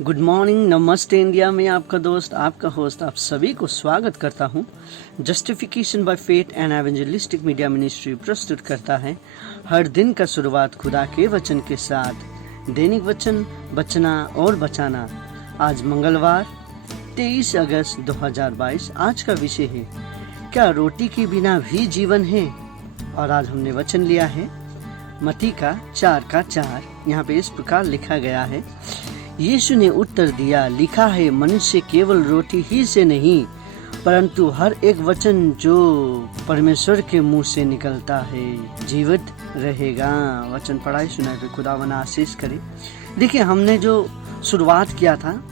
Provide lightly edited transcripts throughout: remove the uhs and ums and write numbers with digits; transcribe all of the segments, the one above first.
Good morning, नमस्ते India में आपका दोस्त, आपका होस्ट, आप सभी को स्वागत करता हूं। Justification by faith and evangelistic media ministry प्रस्तुत करता है हर दिन का शुरुआत खुदा के वचन के साथ। दैनिक वचन, बचना और बचाना। आज मंगलवार 23 अगस्त 2022। आज का विषय है, क्या रोटी के बिना भी जीवन है? और आज हमने वचन लिया है मत्ती का 4:4। यहाँ पे इस प्रकार लिखा गया है, यीशु ने उत्तर दिया, लिखा है, मनुष्य केवल रोटी ही से नहीं परंतु हर एक वचन जो परमेश्वर के मुंह से निकलता है जीवित रहेगा। वचन पढ़ाई सुनाई पे खुदावन आशीष करे। देखिए, हमने जो शुरुआत किया था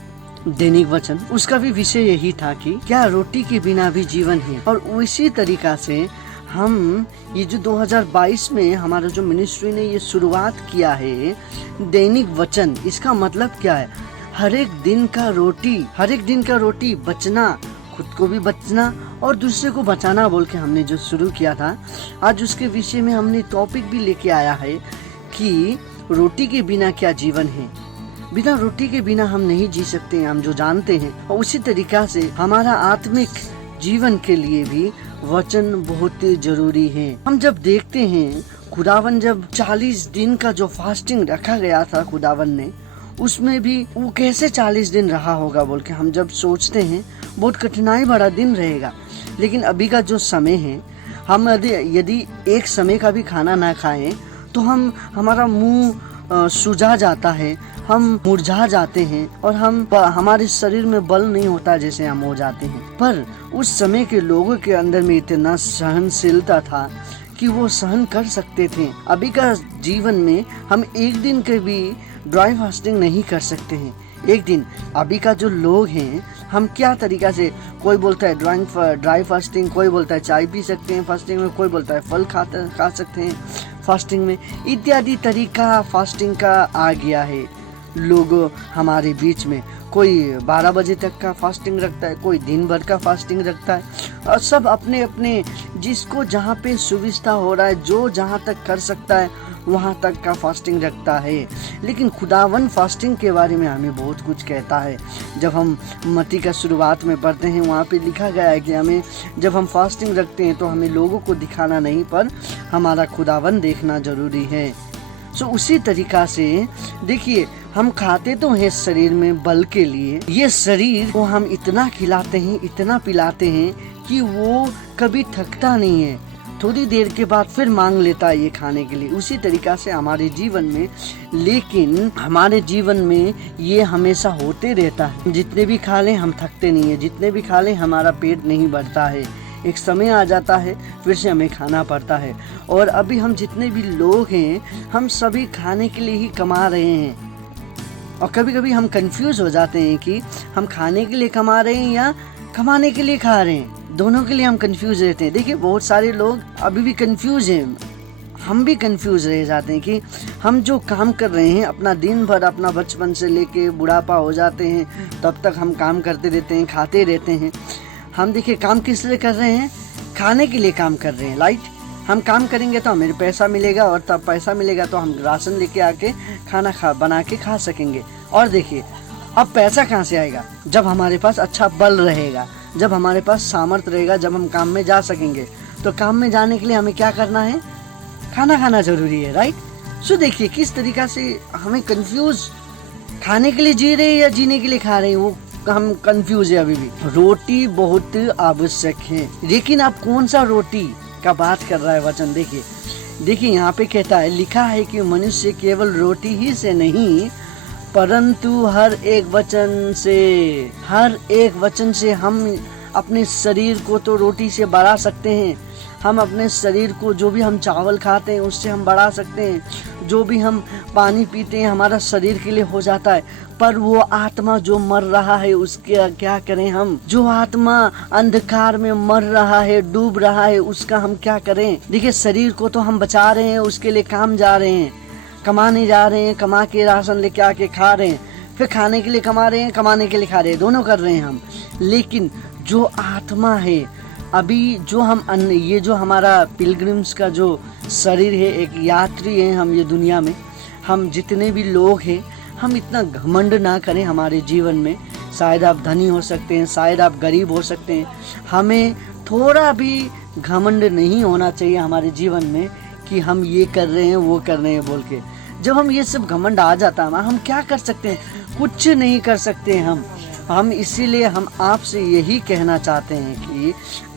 दैनिक वचन, उसका भी विषय यही था कि क्या रोटी के बिना भी जीवन है। और उसी तरीका से हम ये जो 2022 में हमारा जो मिनिस्ट्री ने ये शुरुआत किया है दैनिक वचन, इसका मतलब क्या है? हर एक दिन का रोटी बचना, खुद को भी बचना और दूसरे को बचाना बोल के हमने जो शुरू किया था। आज उसके विषय में हमने टॉपिक भी लेके आया है कि रोटी के बिना क्या जीवन है। बिना रोटी के बिना हम नहीं जी सकते, हम जो जानते हैं। और उसी तरीका से हमारा आत्मिक जीवन के लिए भी वचन बहुत जरूरी है। हम जब देखते हैं खुदावन जब 40 दिन का जो फास्टिंग रखा गया था खुदावन ने, उसमें भी वो कैसे 40 दिन रहा होगा बोल के हम जब सोचते हैं, बहुत कठिनाई भरा दिन रहेगा। लेकिन अभी का जो समय है, हम यदि एक समय का भी खाना ना खाएं तो हमारा मुंह सूजा जाता है, हम मुरझा जाते हैं और हमारे शरीर में बल नहीं होता जैसे हम हो जाते हैं। पर उस समय के लोगों के अंदर में इतना सहनशीलता था कि वो सहन कर सकते थे। अभी का जीवन में हम एक दिन के भी ड्राई फास्टिंग नहीं कर सकते हैं। एक दिन अभी का जो लोग हैं, हम क्या तरीका से, कोई बोलता है ड्राई फास्टिंग, कोई बोलता है चाय पी सकते हैं फास्टिंग में, कोई बोलता है फल खा सकते हैं फास्टिंग में, इत्यादि तरीका फास्टिंग का आ गया है। लोग हमारे बीच में कोई 12 बजे तक का फास्टिंग रखता है, कोई दिन भर का फास्टिंग रखता है, और सब अपने अपने जिसको जहाँ पे सुविधा हो रहा है, जो जहाँ तक कर सकता है वहाँ तक का फास्टिंग रखता है। लेकिन खुदावन फास्टिंग के बारे में हमें बहुत कुछ कहता है। जब हम मत्ती का शुरुआत में पढ़ते हैं, वहाँ पे लिखा गया है कि हमें जब हम फास्टिंग रखते हैं तो हमें लोगों को दिखाना नहीं, पर हमारा खुदावन देखना जरूरी है। सो उसी तरीका से देखिए, हम खाते तो हैं शरीर में बल के लिए, ये शरीर को हम इतना खिलाते हैं, इतना पिलाते हैं कि वो कभी थकता नहीं है। थोड़ी देर के बाद फिर मांग लेता है ये खाने के लिए। उसी तरीका से हमारे जीवन में, लेकिन हमारे जीवन में ये हमेशा होते रहता है। जितने भी खा लें हम थकते नहीं है, जितने भी खा लें हमारा पेट नहीं भरता है। एक समय आ जाता है फिर से हमें खाना पड़ता है। और अभी हम जितने भी लोग हैं, हम सभी खाने के लिए ही कमा रहे हैं। और कभी कभी हम कंफ्यूज हो जाते हैं कि हम खाने के लिए कमा रहे हैं या कमाने के लिए खा रहे हैं। दोनों के लिए हम कंफ्यूज रहते हैं। देखिए, बहुत सारे लोग अभी भी कंफ्यूज हैं, हम भी कंफ्यूज रह जाते हैं कि हम जो काम कर रहे हैं अपना दिन भर, अपना बचपन से लेके बुढ़ापा हो जाते हैं तब तक हम काम करते रहते हैं, खाते रहते हैं। हम देखिए काम किस लिए कर रहे हैं? खाने के लिए काम कर रहे हैं, राइट। हम काम करेंगे तो हमें पैसा मिलेगा, और तब पैसा मिलेगा तो हम राशन लेके आके खाना बना के खा सकेंगे। और देखिए, अब पैसा कहाँ से आएगा? जब हमारे पास अच्छा बल रहेगा, जब हमारे पास सामर्थ्य रहेगा, जब हम काम में जा सकेंगे। तो काम में जाने के लिए हमें क्या करना है? खाना खाना जरूरी है, राइट। सो देखिए किस तरीका से हमें कंफ्यूज, खाने के लिए जी रहे हैं या जीने के लिए खा रहे हैं, वो हम कंफ्यूज है अभी भी। रोटी बहुत आवश्यक है, लेकिन आप कौन सा रोटी का बात कर रहा है वचन? देखिए यहाँ पे कहता है, लिखा है कि मनुष्य केवल रोटी ही से नहीं परंतु हर एक वचन से हम अपने शरीर को तो रोटी से बढ़ा सकते हैं। हम अपने शरीर को, जो भी हम चावल खाते हैं उससे हम बढ़ा सकते हैं, जो भी हम पानी पीते हैं हमारा शरीर के लिए हो जाता है। पर वो आत्मा जो मर रहा है उसके क्या करें हम? जो आत्मा अंधकार में मर रहा है, डूब रहा है, उसका हम क्या करें? देखिए, शरीर को तो हम बचा रहे हैं, उसके लिए काम जा रहे हैं, कमाने जा रहे हैं, कमा के राशन लेके आके खा रहे हैं, फिर खाने के लिए कमा रहे हैं, कमाने के लिए खा रहे हैं, दोनों कर रहे हैं हम। लेकिन जो आत्मा है, अभी जो हम ये जो हमारा पिलग्रिम्स का जो शरीर है, एक यात्री है हम ये दुनिया में, हम जितने भी लोग हैं हम इतना घमंड ना करें हमारे जीवन में। शायद आप धनी हो सकते हैं, शायद आप गरीब हो सकते हैं, हमें थोड़ा भी घमंड नहीं होना चाहिए हमारे जीवन में कि हम ये कर रहे हैं वो कर रहे हैं बोल के। जब हम ये सब घमंड आ जाता है हम क्या कर सकते हैं? कुछ नहीं कर सकते हम इसीलिए हम आपसे यही कहना चाहते हैं कि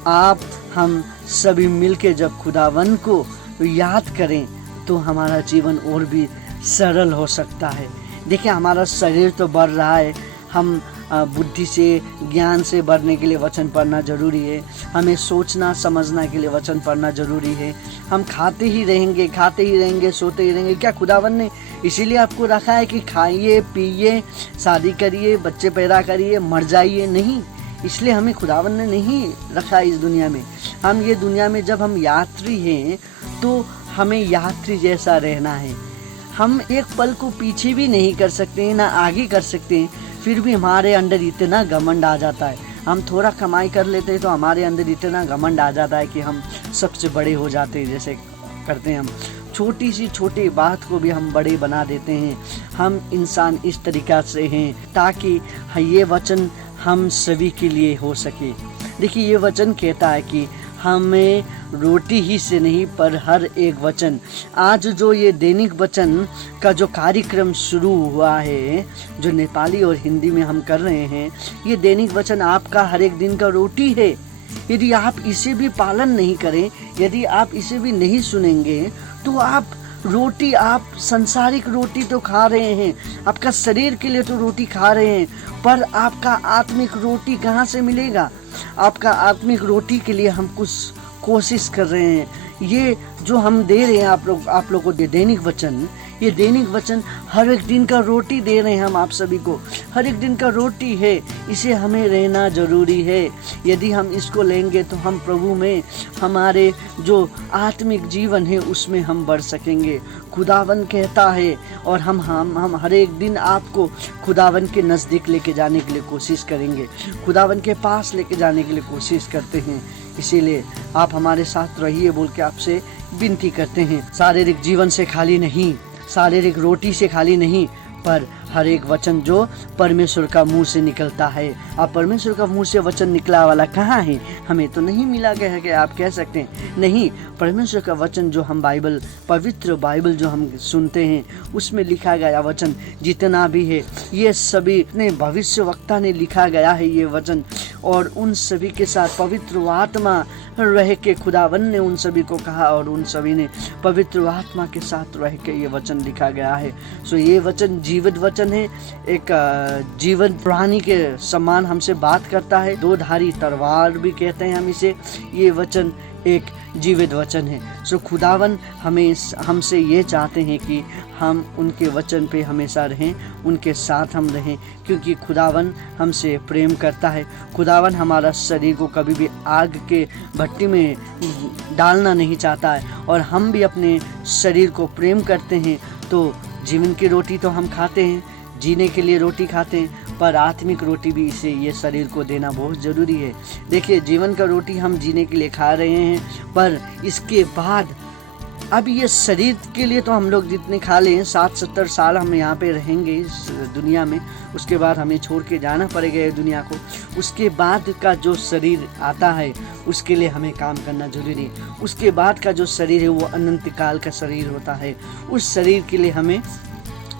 आप हम सभी मिलके जब खुदावन को याद करें तो हमारा जीवन और भी सरल हो सकता है। देखिए, हमारा शरीर तो बढ़ रहा है, हम बुद्धि से ज्ञान से बढ़ने के लिए वचन पढ़ना जरूरी है, हमें सोचना समझना के लिए वचन पढ़ना जरूरी है। हम खाते ही रहेंगे सोते ही रहेंगे। क्या खुदावन ने इसीलिए आपको रखा है कि खाइए पिए शादी करिए बच्चे पैदा करिए मर जाइए? नहीं, इसलिए हमें खुदावन ने नहीं रखा इस दुनिया में। हम ये दुनिया में जब हम यात्री हैं तो हमें यात्री जैसा रहना है। हम एक पल को पीछे भी नहीं कर सकते हैं ना आगे कर सकते हैं, फिर भी हमारे अंदर इतना घमंड आ जाता है। हम थोड़ा कमाई कर लेते हैं तो हमारे अंदर इतना घमंड आ जाता है कि हम सबसे बड़े हो जाते हैं। जैसे करते हैं हम छोटी सी छोटी बात को भी हम बड़े बना देते हैं। हम इंसान इस तरीक़ा से हैं ताकि ये वचन हम सभी के लिए हो सके। देखिए, ये वचन कहता है कि हमें रोटी ही से नहीं पर हर एक वचन। आज जो ये दैनिक वचन का जो कार्यक्रम शुरू हुआ है, जो नेपाली और हिंदी में हम कर रहे हैं, ये दैनिक वचन आपका हर एक दिन का रोटी है। यदि आप इसे भी पालन नहीं करें, यदि आप इसे भी नहीं सुनेंगे तो आप संसारिक रोटी तो खा रहे हैं, आपका शरीर के लिए तो रोटी खा रहे हैं, पर आपका आत्मिक रोटी कहाँ से मिलेगा? आपका आत्मिक रोटी के लिए हम कुछ कोशिश कर रहे हैं। ये जो हम दे रहे हैं आप लोगों को दैनिक वचन, ये दैनिक वचन हर एक दिन का रोटी दे रहे हैं हम आप सभी को। हर एक दिन का रोटी है, इसे हमें रहना जरूरी है। यदि हम इसको लेंगे तो हम प्रभु में हमारे जो आत्मिक जीवन है उसमें हम बढ़ सकेंगे। खुदावन कहता है और हम हर एक दिन आपको खुदावन के नज़दीक लेके जाने के लिए कोशिश करेंगे, खुदावन के पास लेके जाने के लिए कोशिश करते हैं। इसीलिए आप हमारे साथ रहिए बोल के आपसे विनती करते हैं। शारीरिक जीवन से खाली नहीं, शारीरिक रोटी से खाली नहीं, पर हर एक वचन जो परमेश्वर का मुंह से निकलता है। अब परमेश्वर का मुंह से वचन निकला वाला कहाँ है? हमें तो नहीं मिला गया है कि आप कह सकते हैं। नहीं, परमेश्वर का वचन जो हम पवित्र बाइबल जो हम सुनते हैं उसमें लिखा गया वचन जितना भी है, ये सभी अपने भविष्यवक्ता ने लिखा गया है ये वचन, और उन सभी के साथ पवित्र आत्मा रह के खुदावन ने उन सभी को कहा और उन सभी ने पवित्र आत्मा के साथ रह के ये वचन लिखा गया है। सो ये वचन जीवित वचन है, एक जीवन प्राणी के समान हमसे बात करता है। दो धारी तलवार भी कहते हैं हम इसे। ये वचन एक जीवित वचन है। सो खुदावन हमसे ये चाहते हैं कि हम उनके वचन पे हमेशा रहें, उनके साथ हम रहें, क्योंकि खुदावन हमसे प्रेम करता है। खुदावन हमारा शरीर को कभी भी आग के भट्टी में डालना नहीं चाहता है, और हम भी अपने शरीर को प्रेम करते हैं। तो जीवन की रोटी तो हम खाते हैं, जीने के लिए रोटी खाते हैं, पर आत्मिक रोटी भी इसे ये शरीर को देना बहुत ज़रूरी है। देखिए, जीवन का रोटी हम जीने के लिए खा रहे हैं, पर इसके बाद अब ये शरीर के लिए तो हम लोग जितने खा लें, 60-70 साल हम यहाँ पे रहेंगे इस दुनिया में, उसके बाद हमें छोड़ के जाना पड़ेगा ये दुनिया को। उसके बाद का जो शरीर आता है उसके लिए हमें काम करना जरूरी है। उसके बाद का जो शरीर है वो अनंत काल का शरीर होता है। उस शरीर के लिए हमें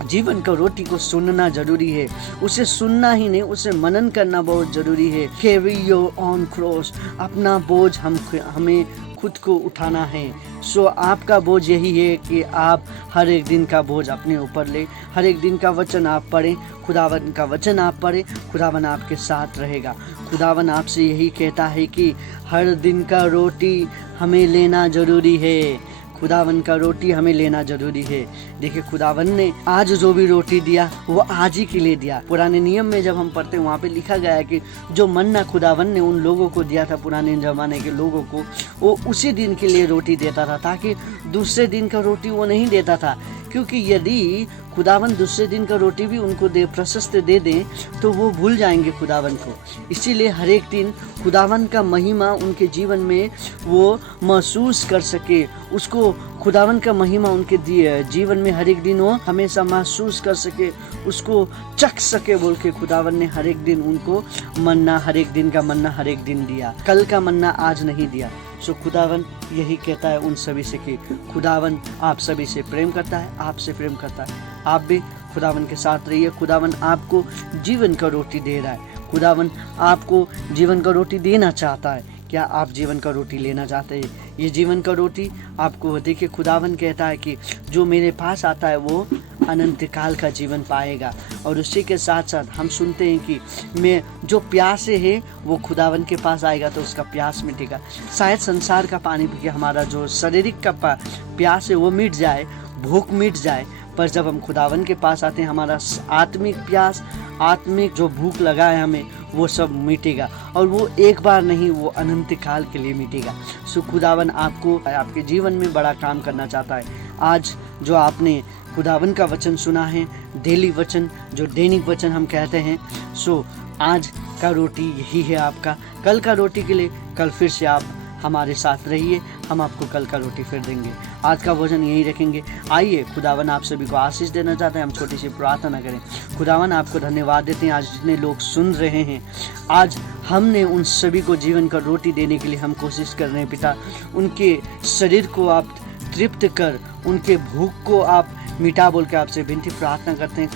जीवन का रोटी को सुनना जरूरी है। उसे सुनना ही नहीं, उसे मनन करना बहुत जरूरी है। कैरी योर ऑन क्रॉस, अपना बोझ हमें खुद को उठाना है। सो आपका बोझ यही है कि आप हर एक दिन का बोझ अपने ऊपर ले, हर एक दिन का वचन आप पढ़ें, खुदावन का वचन आप पढ़ें, खुदावन आपके साथ रहेगा। खुदावन आपसे यही कहता है कि हर दिन का रोटी हमें लेना जरूरी है। खुदावन का रोटी हमें लेना जरूरी है। देखिए, खुदावन ने आज जो भी रोटी दिया वो आज ही के लिए दिया। पुराने नियम में जब हम पढ़ते हैं वहाँ पे लिखा गया है कि जो मन्ना खुदावन ने उन लोगों को दिया था, पुराने ज़माने के लोगों को, वो उसी दिन के लिए रोटी देता था, ताकि दूसरे दिन का रोटी वो नहीं देता था। क्योंकि यदि खुदावन दूसरे दिन का रोटी भी उनको प्रशस्त दे दें तो वो भूल जाएंगे खुदावन को। इसीलिए हर एक दिन खुदावन का महिमा उनके जीवन में वो महसूस कर सके, उसको खुदावन का महिमा उनके दिए जीवन में हर एक दिन वो हमेशा महसूस कर सके, उसको चख सके बोल के खुदावन ने हर एक दिन उनको मन्ना, हर एक दिन का मन्ना हर एक दिन दिया। कल का मन्ना आज नहीं दिया। सो खुदावन यही कहता है उन सभी से कि खुदावन आप सभी से प्रेम करता है, आपसे प्रेम करता है। आप भी खुदावन के साथ रहिए। खुदावन आपको जीवन का रोटी दे रहा है। खुदावन आपको जीवन का रोटी देना चाहता है। क्या आप जीवन का रोटी लेना चाहते हैं? ये जीवन का रोटी आपको देखिए, खुदावन कहता है कि जो मेरे पास आता है वो अनंत काल का जीवन पाएगा। और उसी के साथ साथ हम सुनते हैं कि मैं जो प्यासे है वो खुदावन के पास आएगा तो उसका प्यास मिटेगा। शायद संसार का पानी पी के हमारा जो शारीरिक का प्यास है वो मिट जाए, भूख मिट जाए, पर जब हम खुदावन के पास आते हैं हमारा आत्मिक प्यास, आत्मिक जो भूख लगा है हमें, वो सब मिटेगा। और वो एक बार नहीं, वो अनंत काल के लिए मिटेगा। सो खुदावन आपको आपके जीवन में बड़ा काम करना चाहता है। आज जो आपने खुदावन का वचन सुना है, डेली वचन, जो दैनिक वचन हम कहते हैं, सो आज का रोटी यही है आपका। कल का रोटी के लिए कल फिर से आप हमारे साथ रहिए, हम आपको कल का रोटी फिर देंगे। आज का भोजन यही रखेंगे। आइए, खुदावन आप सभी को आशीष देना चाहते हैं। हम छोटी सी प्रार्थना करें। खुदावन आपको धन्यवाद देते हैं, आज जितने लोग सुन रहे हैं, आज हमने उन सभी को जीवन का रोटी देने के लिए हम कोशिश कर रहे हैं। पिता, उनके शरीर को आप तृप्त कर, उनके भूख को आप मिटा बोल के आपसे विनती प्रार्थना करते हैं।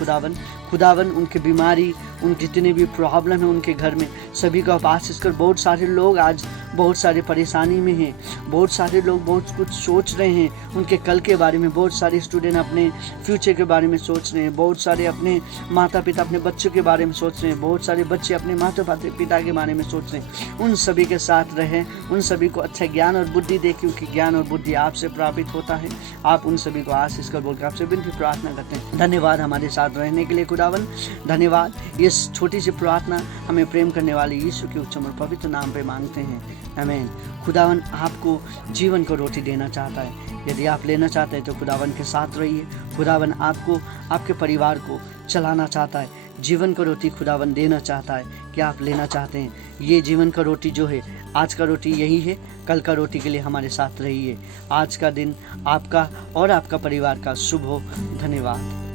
खुदावन उनकी बीमारी, उन जितने भी प्रॉब्लम है उनके घर में, सभी को आप आशीष कर। बहुत सारे लोग आज बहुत सारे परेशानी में हैं, बहुत सारे लोग बहुत कुछ सोच रहे हैं उनके कल के बारे में, बहुत सारे स्टूडेंट अपने फ्यूचर के बारे में सोच रहे हैं, बहुत सारे अपने माता पिता अपने बच्चों के बारे में सोच रहे हैं, बहुत सारे बच्चे अपने माता पिता के बारे में सोच रहे हैं। उन सभी के साथ रहें, उन सभी को अच्छा ज्ञान और बुद्धि दे, क्योंकि ज्ञान और बुद्धि आपसे प्राप्त होता है। आप उन सभी को आशीष कर बोल के आपसे विनती प्रार्थना करते हैं। धन्यवाद हमारे साथ रहने के लिए खुदावन, धन्यवाद। इस छोटी सी प्रार्थना हमें प्रेम करने वाले यीशु के उच्चम और पवित्र नाम पे मांगते हैं, आमीन। खुदावन आपको जीवन को रोटी देना चाहता है। यदि आप लेना चाहते हैं तो खुदावन के साथ रहिए। खुदावन आपको, आपके परिवार को चलाना चाहता है। जीवन का रोटी खुदावन देना चाहता है। क्या आप लेना चाहते हैं? ये जीवन का रोटी जो है, आज का रोटी यही है। कल का रोटी के लिए हमारे साथ रहिए। आज का दिन आपका और आपका परिवार का शुभ हो। धन्यवाद।